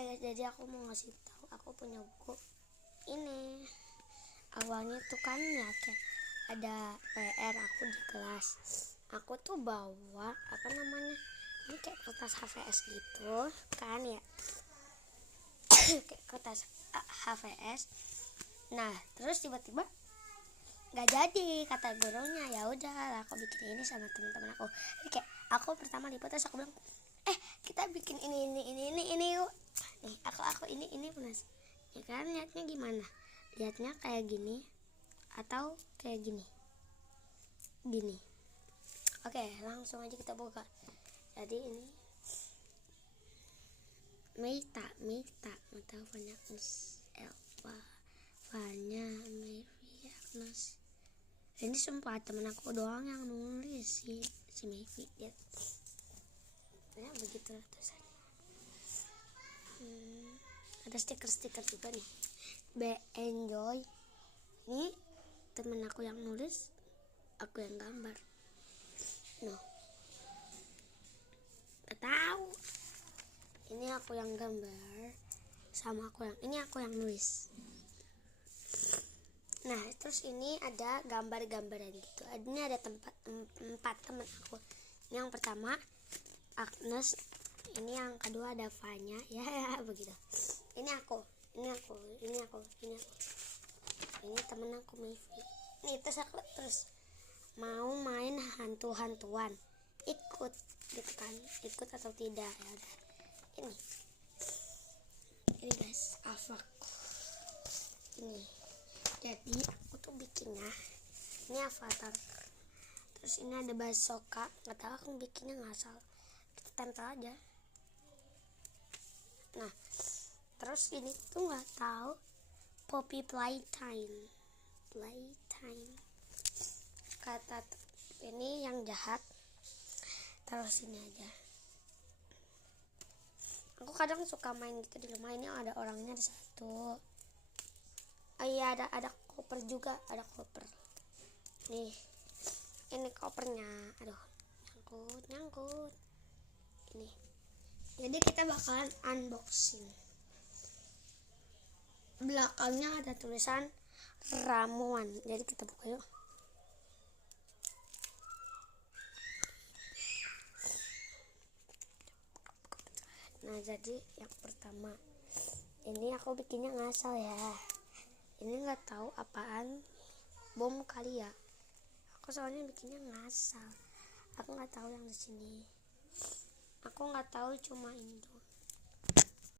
Oke guys, jadi aku mau ngasih tahu aku punya buku ini. Awalnya tuh kan ya kayak ada PR aku di kelas. Aku tuh bawa apa namanya, ini kayak kertas HVS gitu kan ya. Kayak kertas HVS. Nah terus tiba-tiba nggak jadi kata gurunya. Ya udah aku bikin ini sama teman-teman aku. Jadi kayak aku pertama lipat terus aku bilang, kita bikin ini yuk. Nih aku ini penas ya kan, lihatnya gimana, lihatnya kayak gini atau kayak gini. Oke, langsung aja kita buka. Jadi ini Meita atau banyak Elva Vanya Mevi Agnes. Ini sumpah temen aku doang yang nulis si Mevi ya. Begitu tulisannya. Ada stiker juga nih. Be enjoy. Ini temen aku yang nulis, aku yang gambar. Gak tahu. Ini aku yang gambar sama aku yang nulis. Nah terus ini ada gambar-gambaran gitu. Ini ada empat temen aku. Ini yang pertama Agnes, ini yang kedua ada Vanya ya begitu. Ini aku. Ini temen aku Mevi. Nih terus mau main hantu-hantuan, ikut gitu kan, ikut atau tidak. Ya udah, ini guys Avak ini. Jadi aku tuh bikinnya ini avatar, terus ini ada Basoka. Nggak tahu, aku bikinnya ngasal, kita tempel aja. Nah terus ini tuh nggak tahu Poppy playtime kata ini yang jahat. Terus ini aja, aku kadang suka main gitu di rumah. Ini ada orangnya di satu. Oh iya, ada koper juga, ada koper nih. Ini kopernya, aduh nyangkut ini. Jadi kita bakalan unboxing. Belakangnya ada tulisan ramuan, jadi kita buka yuk. Nah jadi yang pertama ini aku bikinnya ngasal ya. Ini nggak tahu apaan, bom kali ya. Aku soalnya bikinnya ngasal. Aku nggak tahu yang di sini. Aku nggak tahu, cuma ini doang.